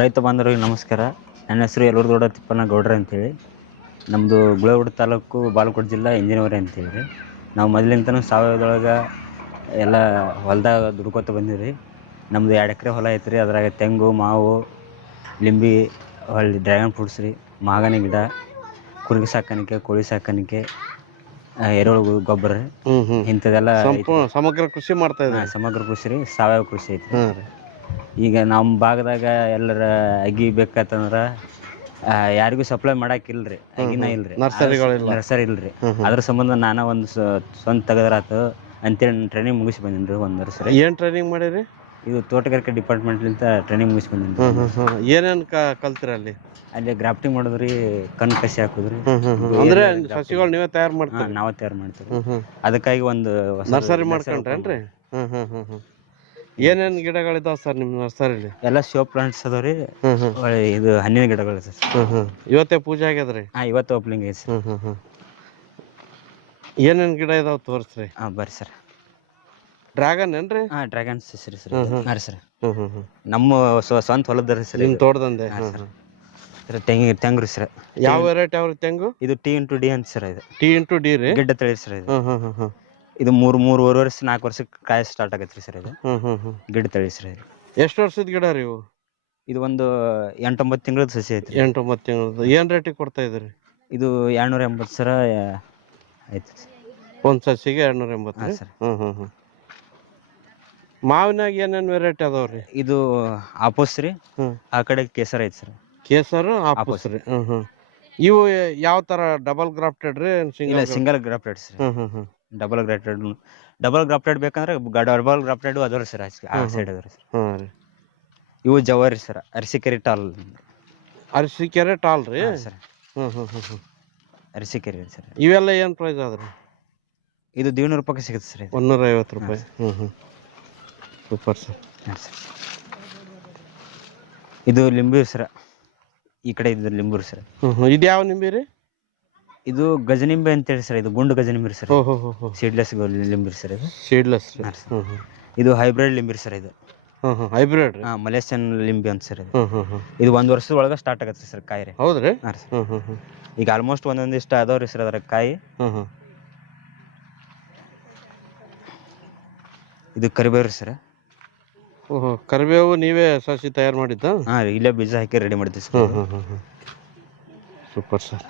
ರೈತ ಬಾಂಧವರಿಗೆ ನಮಸ್ಕಾರ. ನನ್ನ ಹೆಸರು ಯಲೂರಗೌಡ ತಿಪ್ಪಣ್ಣ ಗೌಡ್ರ ಅಂತೇಳಿ. ನಮ್ಮದು ಗುಳೇಬೀಡು ತಾಲೂಕು, ಬಾಗಲಕೋಟೆ ಜಿಲ್ಲಾ, ಇಂಜಿನಿಯರ್ ಅಂತೇಳಿ ರೀ. ನಾವು ಮೊದಲಿಂದನೂ ಸಾವಯವದೊಳಗೆ ಎಲ್ಲ ಹೊಲ್ದಾಗ ದುಡ್ಕೋತ ಬಂದೀವಿ ರೀ. ನಮ್ಮದು 2 ಎಕರೆ ಹೊಲ ಐತೆ ರೀ. ಅದ್ರಾಗ ತೆಂಗು, ಮಾವು, ಲಿಂಬೆ, ಹೊಳ್ಳಿ ಡ್ರ್ಯಾಗನ್ ಫ್ರೂಟ್ಸ್ ರೀ, ಮಾಗನಿ ಗಿಡ, ಕುರಿ ಸಾಕಾಣಿಕೆ, ಕೋಳಿ ಸಾಕಾಣಿಕೆ, ಎರೆಹುಳು ಗೊಬ್ಬರ ರೀ, ಇಂಥದ್ದೆಲ್ಲ ಸಮಗ್ರ ಕೃಷಿ ಮಾಡ್ತಾ ಇದ್ದಾರೆ. ಸಮಗ್ರ ಕೃಷಿ ರೀ, ಸಾವಯವ ಕೃಷಿ ಐತಿ. ರೀ. ಈಗ ನಮ್ಮ ಭಾಗದಾಗ ಎಲ್ಲರ ಅಗಿ ಬೇಕಂತಂದ್ರೆ ಯಾರಿಗೂ ಸಪ್ಲೈ ಮಾಡಾಕಿಲ್ಲ ರೀ. ಅಗಿನ ಇಲ್ಲ ರೀ, ನರ್ಸರಿ ಇಲ್ಲ ರೀ. ಅದ್ರ ಸಂಬಂಧ ನಾನು ಒಂದು ಸ್ವಂತ ತೆಗೆದ್ರಾತು ಅಂತೇಳಿ ಟ್ರೈನಿಂಗ್ ಮುಗಿಸಿ ಬಂದೀನಿ ರೀ. 1 ವರ್ಷ ರೀ. ಏನು ಟ್ರೈನಿಂಗ್ ಮಾಡಿರಿ? ಇದು ತೋಟಗಾರಿಕೆ ಡಿಪಾರ್ಟ್ಮೆಂಟ್ಲಿಂದ ಟ್ರೈನಿಂಗ್ ಮುಗಿಸಿ ಬಂದೀನಿ ರೀ. ಏನೇನು ಕಲ್ತಿರಿ ಅಲ್ಲಿ? ಅಲ್ಲಿ ಗ್ರಾಫ್ಟಿಂಗ್ ಮಾಡೋದ್ರಿ, ಕಣ್ಣು ಕಸಿ ಹಾಕೋದ್ರಿ. ಅಂದ್ರೆ ಸಸಿಗಳು ನೀವೇ ತಯಾರು ಮಾಡ್ತೀರಿ? ನಾವೇ ತಯಾರು ಮಾಡ್ತೀವಿ. ಅದಕ್ಕಾಗಿ ಒಂದು ನರ್ಸರಿ ಮಾಡ್ಕೊಂಡ್ರೇನ್ರಿ? ಏನೇನು ಗಿಡಗಳಿದಾವೆ ಸರ್ ನಿಮ್ಮ ನರ್ಸರಿಲಿ? ಎಲ್ಲ ಶೋ ಪ್ಲಾಂಟ್ಸ್ ಅದಾವ ರೀ. ಇದು ಹಣ್ಣಿನ ಗಿಡಗಳು ಸರ್. ಇವತ್ತೇ ಪೂಜೆ ಆಗ್ಯದ್ರಿ? ಇವತ್ತು ಓಪನಿಂಗ್ ಐತೆ ಸರ್. ಏನೇನು ಗಿಡ ಇದಾವೆ ತೋರಿಸ್ರಿ. ಬರ್ರಿ ಸರ್. ಡ್ರ್ಯಾಗನ್ ಏನ್ರಿ? Dragon sir. ಹಾಂ ರೀ ಸರ್. ನಮ್ಮ ಸ್ವಂತ ಹೊಲದ ರೀ ಸರ್. ನಿಮ್ಮ ತೋಟದಂದೆ? ತೆಂಗು ರೀ ಸರ್. ಯಾವ ವೆರೈಟಿ ಅವ್ರಿ ತೆಂಗು? ಇದು T*D ಅಂತ ಸರ್. ಇದು T*D ರೀ? ಗಿಡ್ಡ ತಳಿ ಸರ್. ಇದು 3 ವರ್ಷ 4 ವರ್ಷಕ್ಕೆ ಕಾಯಿ ಸ್ಟಾರ್ಟ್ ಆಗತ್ತೆ ರೀ ಸರ್. ಇದು ಗಿಡ್ಡ ತಳಿ ಸರ್. ಇದು ಎಷ್ಟು ವರ್ಷದ ಗಿಡ ರೀ ಇವು? ಇದು ಒಂದು 8-9 ತಿಂಗಳದ ಸಸಿ ಐತ್ರಿ. 8-9 ತಿಂಗಳದ. ಏನು ರೇಟಿಗೆ ಕೊಡ್ತಾ ಇದ್ರಿ? ಇದು 280 ಸರ ಐತಿ ಸರ್. ಒಂದು ಸಸಿಗೆ 280 ಸರ್. ಮಾವಿನಾಗ ಏನೇನು ವೆರೈಟಿ ಅದಾವ್ರಿ? ಇದು ಆಪೋಸ್ ರೀ. ಆ ಕಡೆ ಕೇಸರ ಐತಿ ಸರ್. ಕೇಸರು, ಆಪೋಸ್ ರೀ. ಇವು ಯಾವ ತರ ಡಬಲ್ ಗ್ರಾಫ್ಟೆಡ್ ರೀ? Single grafted sir. Double grafted ಬೇಕಂದ್ರೆ ಡಬಲ್ ಗ್ರಾಫ್ಟೆಡ್ ಅದಾವ್ರಿ ಸರ್. ಆ ಸೈಡ್ ಅದಾವ್ರಿ ಸರ್. ಇವು ಜವಾರಿ sir. Arsikere tall. Arsikere tall ರೀ ಸರ್. ಅರಸಿಕೆರೆ ಸರ್. ಇವೆಲ್ಲ ಏನು ಪ್ರೈಸ್ ಆದ್ರಿ? ಇದು 150 ರೂಪಾಯಿ ಸಿಗುತ್ತೆ ಸರ್. 150 ರೂಪಾಯಿ. Super sir. ಸರ್. ಇದು ಲಿಂಬು ಸರ್. ಈ ಕಡೆ ಇದು ಲಿಂಬು ಸರ್. ಇದು ಯಾವ ನಿಂಬೆ ರೀ? ಇದು ಗಜನಿಂಬೆ ಅಂತೇಳಿ ಸರ್. ಇದು ಗುಂಡು ಗಜನಿಂಬೆ ಸರ್. ಸೀಡ್ಲೆಸ್ ಲಿಂಬೆ ಸರ್. ಇದು ಸೀಡ್ಲೆಸ್. ಇದು ಹೈಬ್ರಿಡ್ ಲಿಂಬೆ ಸರ್. ಇದು ಹೈಬ್ರಿಡ್ ರೀ? ಮಲೇಷಿಯನ್ ಲಿಂಬೆ ಅಂತ ಸರ್. ಇದು 1 ವರ್ಷದ ಒಳಗೆ ಸ್ಟಾರ್ಟ್ ಆಗತ್ತೆ ಸರ್ ಕಾಯಿ ರೀ. ಹೌದ್ರಿ? ಈಗ ಆಲ್ಮೋಸ್ಟ್ ಒಂದೊಂದಿಷ್ಟು ಅದಾವ್ರಿ ಸರ್ ಅದ್ರ ಕಾಯಿ. ಇದು ಕರಿಬೇವು ರೀ ಸರ್. ಕರಿಬೇವು ನೀವೇ ಸಸಿ ತಯಾರು ಮಾಡಿದ್ದ? ಹಾಂ ರೀ. ಇಲ್ಲೇ ಬೀಜ ಹಾಕಿ ರೆಡಿ ಮಾಡಿದ್ವಿ ಸರ್. Super sir.